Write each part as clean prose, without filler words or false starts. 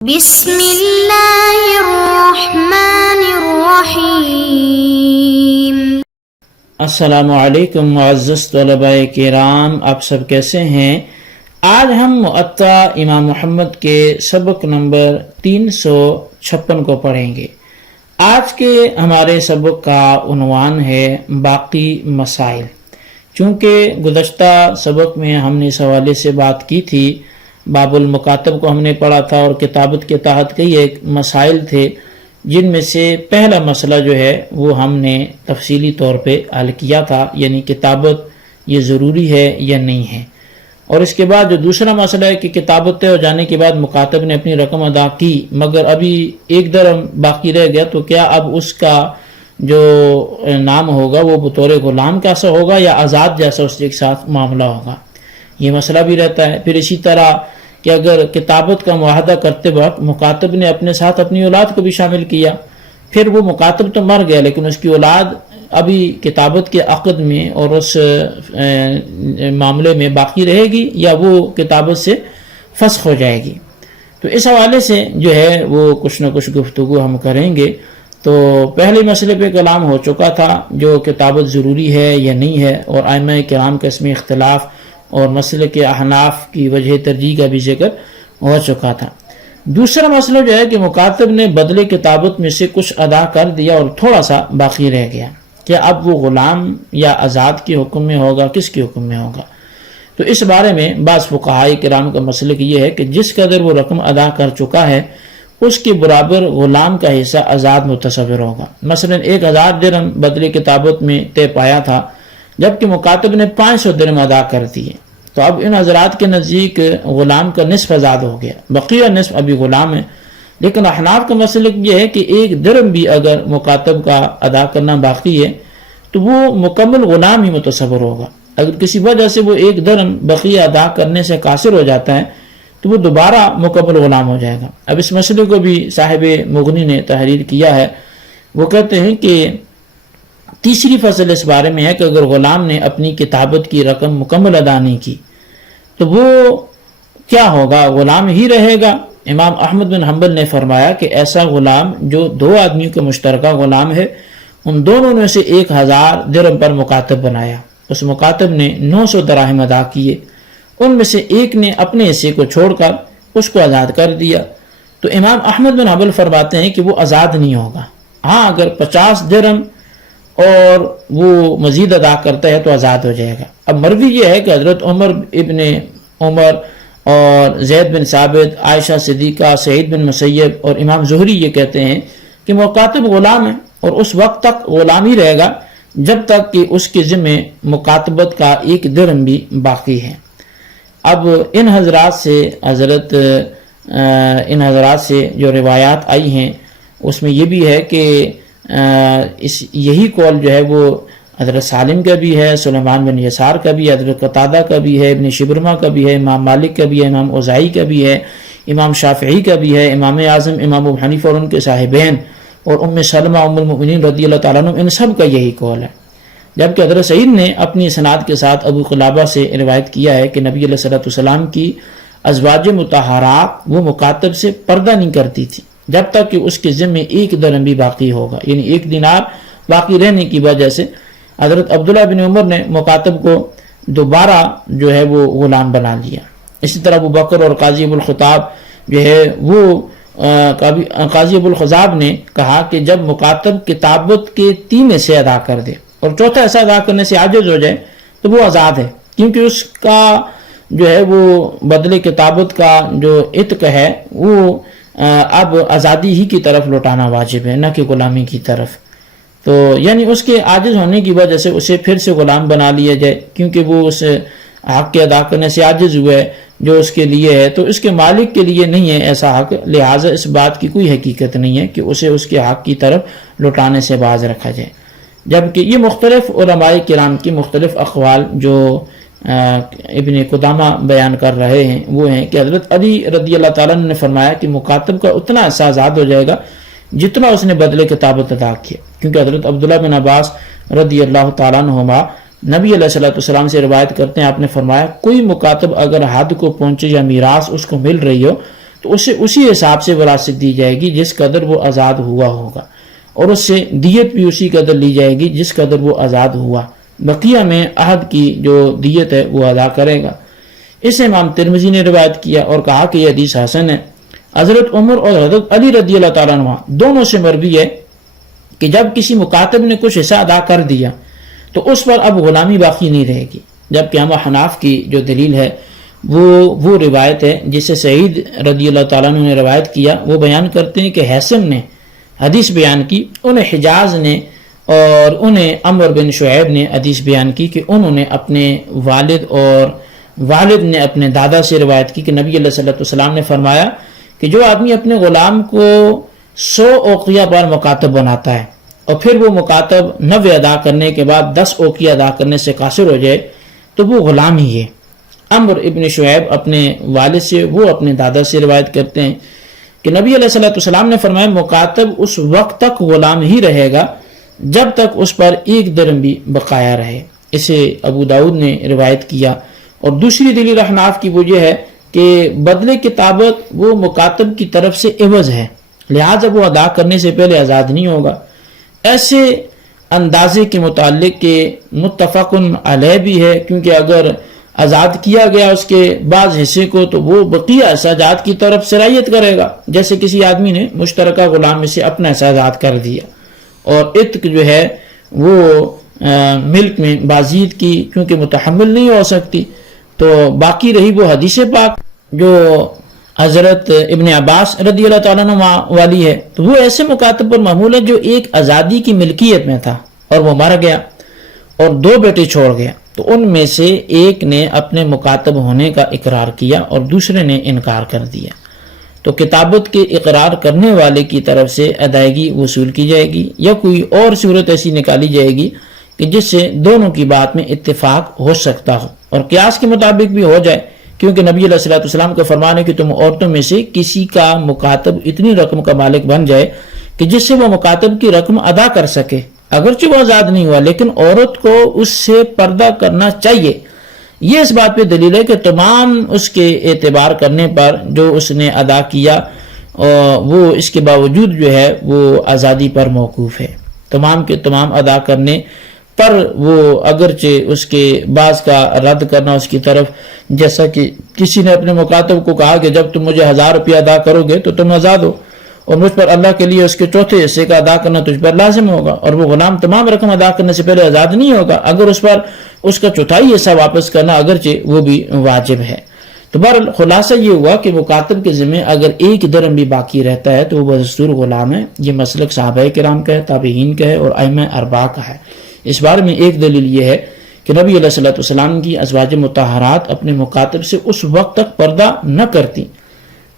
بسم اللہ الرحمن الرحیم۔ السلام علیکم معزز طلباء کرام، آپ سب کیسے ہیں؟ آج ہم معطا امام محمد کے سبق نمبر 356 کو پڑھیں گے۔ آج کے ہمارے سبق کا عنوان ہے باقی مسائل۔ چونکہ گزشتہ سبق میں ہم نے اس حوالے سے بات کی تھی، باب المکاتب کو ہم نے پڑھا تھا اور کتابت کے تحت کئی ایک مسائل تھے، جن میں سے پہلا مسئلہ جو ہے وہ ہم نے تفصیلی طور پہ حل کیا تھا، یعنی کتابت یہ ضروری ہے یا نہیں ہے۔ اور اس کے بعد جو دوسرا مسئلہ ہے کہ کتابت طے ہو جانے کے بعد مکاتب نے اپنی رقم ادا کی مگر ابھی ایک درہم باقی رہ گیا، تو کیا اب اس کا جو نام ہوگا وہ بطور غلام کیسا ہوگا یا آزاد جیسا اس کے ساتھ معاملہ ہوگا، یہ مسئلہ بھی رہتا ہے۔ پھر اسی طرح کہ اگر کتابت کا معاہدہ کرتے وقت مکاتب نے اپنے ساتھ اپنی اولاد کو بھی شامل کیا، پھر وہ مکاتب تو مر گیا لیکن اس کی اولاد ابھی کتابت کے عقد میں اور اس معاملے میں باقی رہے گی یا وہ کتابت سے فسخ ہو جائے گی۔ تو اس حوالے سے جو ہے وہ کچھ نہ کچھ گفتگو ہم کریں گے۔ تو پہلے مسئلے پہ کلام ہو چکا تھا جو کتابت ضروری ہے یا نہیں ہے، اور ائمہ کرام کا اس میں اختلاف اور مسئلے کے احناف کی وجہ ترجیح کا بھی ذکر ہو چکا تھا۔ دوسرا مسئلہ جو ہے کہ مکاتب نے بدلے کتابت میں سے کچھ ادا کر دیا اور تھوڑا سا باقی رہ گیا، کہ اب وہ غلام یا آزاد کے حکم میں ہوگا، کس کے حکم میں ہوگا؟ تو اس بارے میں بعض فقہاء کرام کا مسلک یہ ہے کہ جس قدر وہ رقم ادا کر چکا ہے اس کے برابر غلام کا حصہ آزاد متصور ہوگا۔ مثلا 1000 درہم بدلے کتابت میں طے پایا تھا، جبکہ مکاتب نے 500 درہم ادا کر دیے، تو اب ان حضرات کے نزدیک غلام کا نصف آزاد ہو گیا، بقیہ نصف ابھی غلام ہے۔ لیکن احناف کا مسلک یہ ہے کہ 1 درہم بھی اگر مکاتب کا ادا کرنا باقی ہے تو وہ مکمل غلام ہی متصور ہوگا۔ اگر کسی وجہ سے وہ 1 درہم بقیہ ادا کرنے سے قاصر ہو جاتا ہے تو وہ دوبارہ مکمل غلام ہو جائے گا۔ اب اس مسئلے کو بھی صاحب مغنی نے تحریر کیا ہے، وہ کہتے ہیں کہ تیسری فصل اس بارے میں ہے کہ اگر غلام نے اپنی کتابت کی رقم مکمل ادا نہیں کی تو وہ کیا ہوگا؟ غلام ہی رہے گا۔ امام احمد بن حنبل نے فرمایا کہ ایسا غلام جو 2 آدمیوں کا مشترکہ غلام ہے، ان دونوں نے سے 1000 درہم پر مکاتب بنایا، اس مکاتب نے 900 دراہم ادا کیے، ان میں سے ایک نے اپنے حصے کو چھوڑ کر اس کو آزاد کر دیا، تو امام احمد بن حنبل فرماتے ہیں کہ وہ آزاد نہیں ہوگا۔ ہاں اگر 50 درہم اور وہ مزید ادا کرتا ہے تو آزاد ہو جائے گا۔ اب مروی یہ ہے کہ حضرت عمر ابن عمر اور زید بن ثابت، عائشہ صدیقہ، سعید بن مسیب اور امام زہری یہ کہتے ہیں کہ مکاتب غلام ہے اور اس وقت تک غلام ہی رہے گا جب تک کہ اس کے ذمہ مکاتبت کا 1 درہم بھی باقی ہے۔ اب ان حضرات سے جو روایات آئی ہیں اس میں یہ بھی ہے کہ یہی قول جو ہے وہ حضرت سالم کا بھی ہے، سلیمان بن یسار کا بھی ہے، حضرت قتادہ کا بھی ہے، ابن شبرمہ کا بھی ہے، امام مالک کا بھی ہے، امام اوزاعی کا بھی ہے، امام شافعی کا بھی ہے، امام اعظم امام ابو حنیفہ اور ان کے صاحبین اور ام سلمہ ام المؤمنین رضی اللہ تعالیٰ عنہ، ان سب کا یہی قول ہے۔ جبکہ حضرت سعید نے اپنی اسناد کے ساتھ ابو قلابہ سے روایت کیا ہے کہ نبی علیہ السلام کی ازواج مطہرات وہ مکاتب سے پردہ نہیں کرتی تھی جب تک کہ اس کے ذمہ 1 درہم بھی باقی ہوگا، یعنی 1 دینار باقی رہنے کی وجہ سے حضرت عبداللہ بن عمر نے مکاتب کو دوبارہ جو ہے وہ غلام بنا لیا۔ اسی طرح ابو بکر اور قاضی ابو الخطاب جو ہے وہ قاضی ابو الخطاب نے کہا کہ جب مکاتب کتابت کے 3 حصے ادا کر دے اور چوتھا حصہ ادا کرنے سے عاجز ہو جائے تو وہ آزاد ہے، کیونکہ اس کا جو ہے وہ بدلے کتابت کا جو عتق ہے وہ اب آزادی ہی کی طرف لوٹانا واجب ہے، نہ کہ غلامی کی طرف۔ تو یعنی اس کے عاجز ہونے کی وجہ سے اسے پھر سے غلام بنا لیا جائے، کیونکہ وہ اس حق کے ادا کرنے سے عاجز ہوا ہے جو اس کے لیے ہے، تو اس کے مالک کے لیے نہیں ہے ایسا حق، لہٰذا اس بات کی کوئی حقیقت نہیں ہے کہ اسے اس کے حق کی طرف لوٹانے سے باز رکھا جائے۔ جبکہ یہ مختلف علماء کرام کی مختلف اقوال جو ابن قدامہ بیان کر رہے ہیں وہ ہیں کہ حضرت علی رضی اللہ تعالیٰ عنہ نے فرمایا کہ مکاتب کا اتنا حصہ آزاد ہو جائے گا جتنا اس نے بدلے کتابت ادا کیا، کیونکہ حضرت عبداللہ بن عباس رضی اللہ تعالیٰ عنہما نبی علیہ السلام سے روایت کرتے ہیں، آپ نے فرمایا کوئی مکاتب اگر حد کو پہنچے یا میراث اس کو مل رہی ہو تو اسے اسی حساب سے وراثت دی جائے گی جس قدر وہ آزاد ہوا ہوگا، اور اس سے دیت بھی اسی قدر لی جائے گی جس قدر وہ آزاد ہوا، بقیہ میں عہد کی جو دیت ہے وہ ادا کرے گا۔ اسے امام ترمذی نے روایت کیا اور کہا کہ یہ حدیث حسن ہے۔ حضرت عمر اور حضرت علی رضی اللہ تعالیٰ عنہ دونوں سے مروی ہے کہ جب کسی مکاتب نے کچھ حصہ ادا کر دیا تو اس پر اب غلامی باقی نہیں رہے گی، جبکہ امام حناف کی جو دلیل ہے وہ روایت ہے جسے سعید رضی اللہ تعالیٰ عنہ نے روایت کیا۔ وہ بیان کرتے ہیں کہ حسن نے حدیث بیان کی، انہیں حجاز نے اور انہیں عمر بن شعیب نے حدیث بیان کی کہ انہوں نے اپنے والد اور والد نے اپنے دادا سے روایت کی کہ نبی علیہ صلی اللہ علیہ وسلم نے فرمایا کہ جو آدمی اپنے غلام کو 100 اوقیہ پر مکاتب بناتا ہے اور پھر وہ مکاتب 90 ادا کرنے کے بعد 10 اوقیہ ادا کرنے سے قاصر ہو جائے تو وہ غلام ہی ہے۔ عمر ابن شعیب اپنے والد سے، وہ اپنے دادا سے روایت کرتے ہیں کہ نبی علیہ صلی اللہ علیہ وسلم نے فرمایا مکاتب اس وقت تک غلام ہی رہے گا جب تک اس پر 1 درہم بھی بقایا رہے۔ اسے ابو داؤد نے روایت کیا۔ اور دوسری دلیل احناف کی وہ یہ ہے کہ بدلے کتابت وہ مکاتب کی طرف سے عوض ہے، لہٰذا وہ ادا کرنے سے پہلے آزاد نہیں ہوگا۔ ایسے اندازے کے متعلق کہ متفق علیہ بھی ہے، کیونکہ اگر آزاد کیا گیا اس کے بعض حصے کو تو وہ بقیہ سجاد کی طرف سرایت کرے گا، جیسے کسی آدمی نے مشترکہ غلام میں سے اپنا سجاد کر دیا، اور عتق جو ہے وہ ملک میں بازید کی کیونکہ متحمل نہیں ہو سکتی، تو باقی رہی وہ حدیث پاک جو حضرت ابن عباس رضی اللہ تعالیٰ عنہ والی ہے، تو وہ ایسے مکاتب پر محمول ہے جو ایک آزادی کی ملکیت میں تھا اور وہ مر گیا اور 2 بیٹے چھوڑ گیا، تو ان میں سے ایک نے اپنے مکاتب ہونے کا اقرار کیا اور دوسرے نے انکار کر دیا، تو کتابت کے اقرار کرنے والے کی طرف سے ادائیگی وصول کی جائے گی، یا کوئی اور صورت ایسی نکالی جائے گی کہ جس سے دونوں کی بات میں اتفاق ہو سکتا ہو اور قیاس کے مطابق بھی ہو جائے، کیونکہ نبی علیہ الصلوۃ والسلام کا فرمان ہے کہ تم عورتوں میں سے کسی کا مکاتب اتنی رقم کا مالک بن جائے کہ جس سے وہ مکاتب کی رقم ادا کر سکے، اگرچہ وہ آزاد نہیں ہوا لیکن عورت کو اس سے پردہ کرنا چاہیے۔ یہ اس بات پہ دلیل ہے کہ تمام اس کے اعتبار کرنے پر جو اس نے ادا کیا وہ اس کے باوجود جو ہے وہ آزادی پر موقوف ہے، تمام کے تمام ادا کرنے پر وہ اگرچہ اس کے بعض کا رد کرنا اس کی طرف، جیسا کہ کسی نے اپنے مکاتب کو کہا کہ جب تم مجھے 1000 روپیہ ادا کرو گے تو تم آزاد ہو، اور مجھ پر اللہ کے لیے اس کے چوتھے حصے کا ادا کرنا تجھ پر لازم ہوگا، اور وہ غلام تمام رقم ادا کرنے سے پہلے آزاد نہیں ہوگا اگر اس پر اس کا چوتھائی حصہ واپس کرنا اگرچہ وہ بھی واجب ہے۔ تو بہرحال خلاصہ یہ ہوا کہ مکاتب کے ذمہ اگر 1 درہم بھی باقی رہتا ہے تو وہ بدستور غلام ہے۔ یہ مسلک صحابہ کرام کا ہے، تابعین کا ہے اور ائمہ اربعہ کا ہے۔ اس بارے میں ایک دلیل یہ ہے کہ نبی علیہ الصلوۃ والسلام کی ازواج مطہرات اپنے مکاتب سے اس وقت تک پردہ نہ کرتی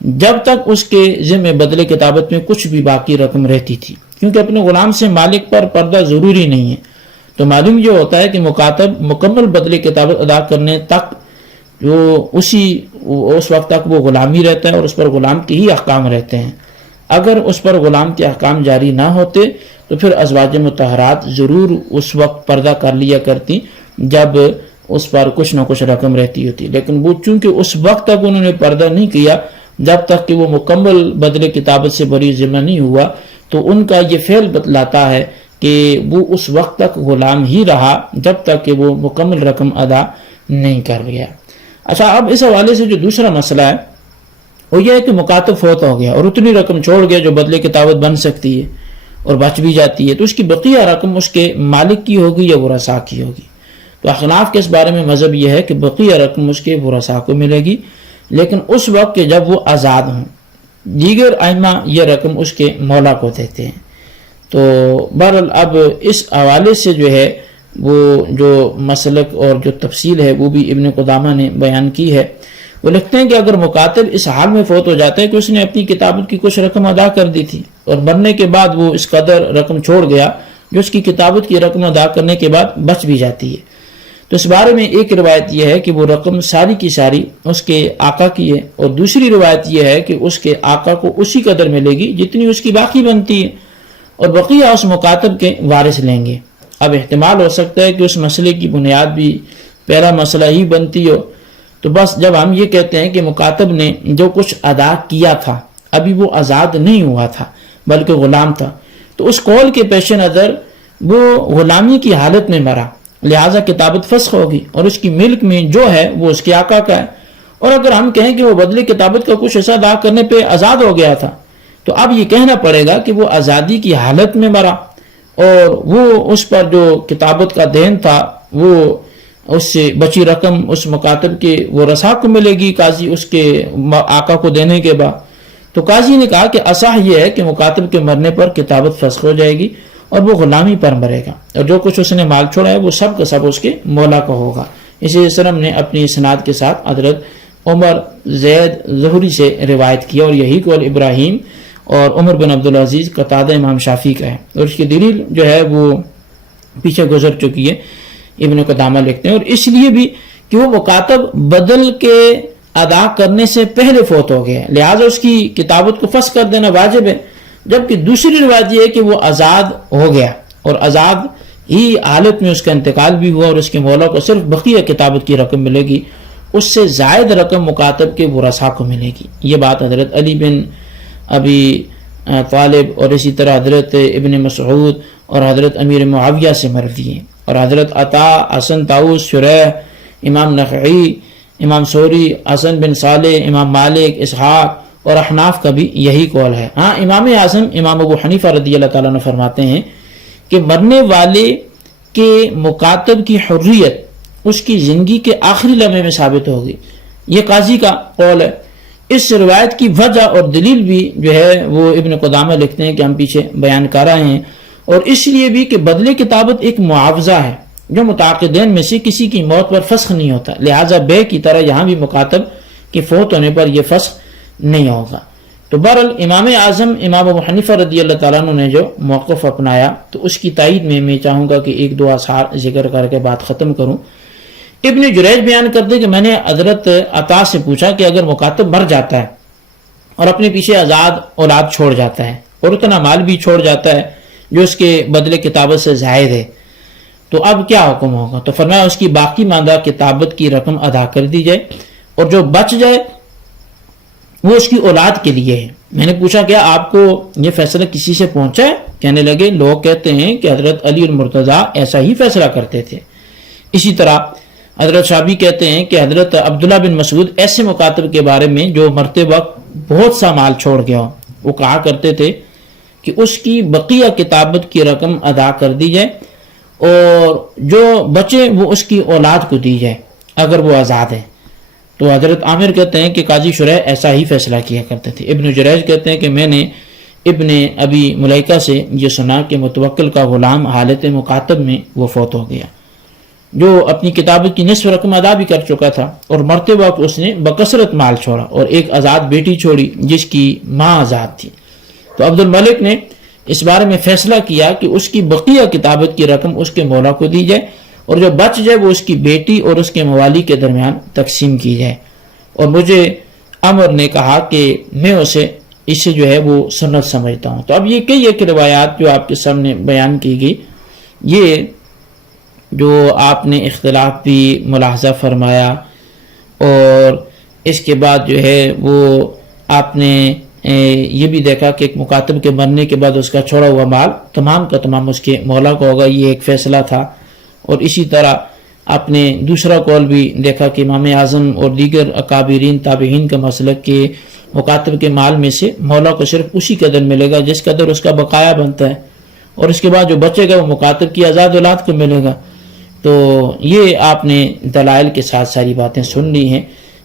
جب تک اس کے ذمہ بدلے کتابت میں کچھ بھی باقی رقم رہتی تھی، کیونکہ اپنے غلام سے مالک پر پردہ ضروری نہیں ہے۔ تو معلوم یہ ہوتا ہے کہ مکاتب مکمل بدلے کتابت ادا کرنے تک جو اس وقت تک وہ غلامی رہتا ہے اور اس پر غلام کے ہی احکام رہتے ہیں۔ اگر اس پر غلام کے احکام جاری نہ ہوتے تو پھر ازواج مطہرات ضرور اس وقت پردہ کر لیا کرتی جب اس پر کچھ نہ کچھ رقم رہتی ہوتی، لیکن وہ چونکہ اس وقت تک انہوں نے پردہ نہیں کیا جب تک کہ وہ مکمل بدلے کتابت سے بری ذمہ نہیں ہوا، تو ان کا یہ فعل بتلاتا ہے کہ وہ اس وقت تک غلام ہی رہا جب تک کہ وہ مکمل رقم ادا نہیں کر گیا۔ اچھا، اب اس حوالے سے جو دوسرا مسئلہ ہے وہ یہ ہے کہ مکاتب فوت ہو گیا اور اتنی رقم چھوڑ گیا جو بدلے کتابت بن سکتی ہے اور بچ بھی جاتی ہے، تو اس کی بقیہ رقم اس کے مالک کی ہوگی یا ورثاء کی ہوگی؟ تو احناف کے اس بارے میں مذہب یہ ہے کہ بقیہ رقم اس کے ورثاء کو ملے گی، لیکن اس وقت کہ جب وہ آزاد ہوں۔ دیگر ائمہ یہ رقم اس کے مولا کو دیتے ہیں۔ تو بہرحال اب اس حوالے سے جو ہے وہ جو مسلک اور جو تفصیل ہے وہ بھی ابن قدامہ نے بیان کی ہے۔ وہ لکھتے ہیں کہ اگر مکاتب اس حال میں فوت ہو جاتا ہے کہ اس نے اپنی کتابت کی کچھ رقم ادا کر دی تھی اور مرنے کے بعد وہ اس قدر رقم چھوڑ گیا جو اس کی کتابت کی رقم ادا کرنے کے بعد بچ بھی جاتی ہے، تو اس بارے میں ایک روایت یہ ہے کہ وہ رقم ساری کی ساری اس کے آقا کی ہے، اور دوسری روایت یہ ہے کہ اس کے آقا کو اسی قدر ملے گی جتنی اس کی باقی بنتی ہے، اور بقیہ اس مکاتب کے وارث لیں گے۔ اب احتمال ہو سکتا ہے کہ اس مسئلے کی بنیاد بھی پہلا مسئلہ ہی بنتی ہو، تو بس جب ہم یہ کہتے ہیں کہ مکاتب نے جو کچھ ادا کیا تھا ابھی وہ آزاد نہیں ہوا تھا بلکہ غلام تھا، تو اس قول کے پیش نظر وہ غلامی کی حالت میں مرا، لہٰذا کتابت فسخ ہوگی اور اس کی ملک میں جو ہے وہ اس کے آقا کا ہے۔ اور اگر ہم کہیں کہ وہ بدلے کتابت کا کچھ حصہ ادا کرنے پہ آزاد ہو گیا تھا تو اب یہ کہنا پڑے گا کہ وہ آزادی کی حالت میں مرا اور وہ اس پر جو کتابت کا دین تھا وہ اس سے بچی رقم اس مکاتب کے وہ رسا کو ملے گی قاضی اس کے آقا کو دینے کے بعد۔ تو قاضی نے کہا کہ اصح یہ ہے کہ مکاتب کے مرنے پر کتابت فسخ ہو جائے گی اور وہ غلامی پر مرے گا، اور جو کچھ اس نے مال چھوڑا ہے وہ سب کا سب اس کے مولا کا ہوگا۔ اسی وسلم نے اپنی اسناد کے ساتھ حضرت عمر زید زہری سے روایت کیا، اور یہی قول ابراہیم اور عمر بن عبدالعزیز قتادہ امام شافعی کا ہے، اور اس کی دلیل جو ہے وہ پیچھے گزر چکی ہے، ابن قدامہ لکھتے ہیں۔ اور اس لیے بھی کہ وہ مکاتب بدل کے ادا کرنے سے پہلے فوت ہو گیا، لہٰذا اس کی کتابت کو فسخ کر دینا واجب ہے، جبکہ دوسری روایت یہ ہے کہ وہ آزاد ہو گیا اور آزاد ہی حالت میں اس کا انتقال بھی ہوا، اور اس کے مولا کو صرف بقیہ کتابت کی رقم ملے گی، اس سے زائد رقم مکاتب کے ورثاء کو ملے گی۔ یہ بات حضرت علی بن ابی طالب اور اسی طرح حضرت ابن مسعود اور حضرت امیر معاویہ سے مروی ہے، اور حضرت عطا، حسن طاؤس، شریح، امام نخعی، امام سوری، حسن بن صالح، امام مالک، اسحاق اور احناف کا بھی یہی قول ہے۔ ہاں امام اعظم امام ابو حنیفہ رضی اللہ تعالیٰ عنہ فرماتے ہیں کہ مرنے والے کے مکاتب کی حریت اس کی زندگی کے آخری لمحے میں ثابت ہوگی، یہ قاضی کا قول ہے۔ اس روایت کی وجہ اور دلیل بھی جو ہے وہ ابن قدامہ لکھتے ہیں کہ ہم پیچھے بیان کر رہے ہیں، اور اس لیے بھی کہ بدلے کتابت ایک معاوضہ ہے جو متعاقدین میں سے کسی کی موت پر فسخ نہیں ہوتا، لہٰذا بے کی طرح یہاں بھی مکاتب کے فوت ہونے پر یہ فسخ نہیں ہوگا۔ تو بہرحال امام اعظم امام ابو حنیفہ رضی اللہ تعالیٰ عنہ نے جو موقف اپنایا تو اس کی تائید میں چاہوں گا کہ ایک دو آثار ذکر کر کے بات ختم کروں۔ ابن جریج بیان کرتے کہ میں نے حضرت عطا سے پوچھا کہ اگر مکاتب مر جاتا ہے اور اپنے پیچھے آزاد اولاد چھوڑ جاتا ہے اور اتنا مال بھی چھوڑ جاتا ہے جو اس کے بدلے کتابت سے زائد ہے تو اب کیا حکم ہوگا؟ تو فرمایا اس کی باقی ماندہ کتابت کی رقم ادا کر دی جائے اور جو بچ جائے وہ اس کی اولاد کے لیے ہے۔ میں نے پوچھا کیا آپ کو یہ فیصلہ کسی سے پہنچا ہے؟ کہنے لگے لوگ کہتے ہیں کہ حضرت علی المرتضیٰ ایسا ہی فیصلہ کرتے تھے۔ اسی طرح حضرت شعبی کہتے ہیں کہ حضرت عبداللہ بن مسعود ایسے مکاتب کے بارے میں جو مرتے وقت بہت سا مال چھوڑ گیا ہو، وہ کہا کرتے تھے کہ اس کی بقیہ کتابت کی رقم ادا کر دی جائے اور جو بچے وہ اس کی اولاد کو دی جائے اگر وہ آزاد ہے۔ تو حضرت عامر کہتے ہیں کہ قاضی شریح ایسا ہی فیصلہ کیا کرتے تھے۔ ابن جریج کہتے ہیں کہ میں نے ابن ابی ملیکہ سے یہ سنا کہ متوکل کا غلام حالت مکاتب میں وہ فوت ہو گیا جو اپنی کتابت کی نصف رقم ادا بھی کر چکا تھا، اور مرتے وقت اس نے بکثرت مال چھوڑا اور ایک آزاد بیٹی چھوڑی جس کی ماں آزاد تھی۔ تو عبد الملک نے اس بارے میں فیصلہ کیا کہ اس کی بقیہ کتابت کی رقم اس کے مولا کو دی جائے اور جو بچ جائے وہ اس کی بیٹی اور اس کے موالی کے درمیان تقسیم کی جائے، اور مجھے عمر نے کہا کہ میں اسے جو ہے وہ سنت سمجھتا ہوں۔ تو اب یہ کئی ایک روایات جو آپ کے سامنے بیان کی گئی، یہ جو آپ نے اختلاف بھی ملاحظہ فرمایا، اور اس کے بعد جو ہے وہ آپ نے یہ بھی دیکھا کہ ایک مکاتب کے مرنے کے بعد اس کا چھوڑا ہوا مال تمام کا تمام اس کے مولا کا ہوگا، یہ ایک فیصلہ تھا۔ اور اسی طرح آپ نے دوسرا قول بھی دیکھا کہ امام اعظم اور دیگر اکابرین تابعین کا مسلک کہ مکاتب کے مال میں سے مولا کو صرف اسی قدر ملے گا جس قدر اس کا بقایا بنتا ہے، اور اس کے بعد جو بچے گا وہ مکاتب کی آزاد اولاد کو ملے گا۔ تو یہ آپ نے دلائل کے ساتھ ساری باتیں سن لی ہیں،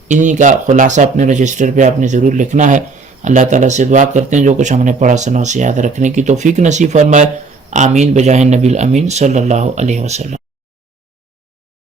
انہی کا خلاصہ اپنے رجسٹر پہ آپ نے ضرور لکھنا ہے۔ اللہ تعالیٰ سے دعا کرتے ہیں جو کچھ ہم نے پڑھا سنا اسے یاد رکھنے کی توفیق نصیب فرمائے، آمین بجاہ نبی الامین صلی اللہ علیہ وسلم۔